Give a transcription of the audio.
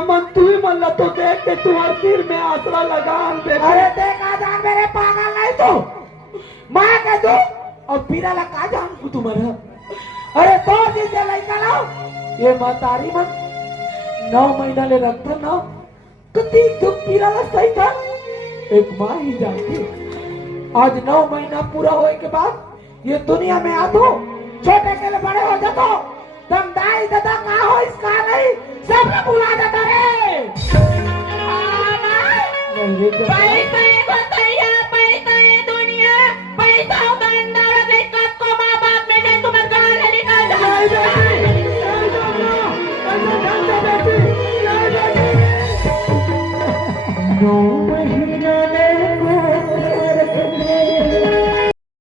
अमन तू ही मन तो देख के तुम्हारे सिर में आसरा लगा दे। अरे देख आ जान मेरे पागल नहीं तो मैं कह दू और पीरा ला का जान को तुम्हारा। अरे तो दीजिए लड़का लाओ ये मातारी मन 9 महीना ले रखता ना कति दुख पीरा ला सही था एक माँ ही जानती। आज 9 महीना पूरा होए के बाद ये दुनिया में आ तो छोटे के लिए बड़े हो जातो तुम दाई दादा कहाँ हो इसका नहीं सब बुला जाता रे। No.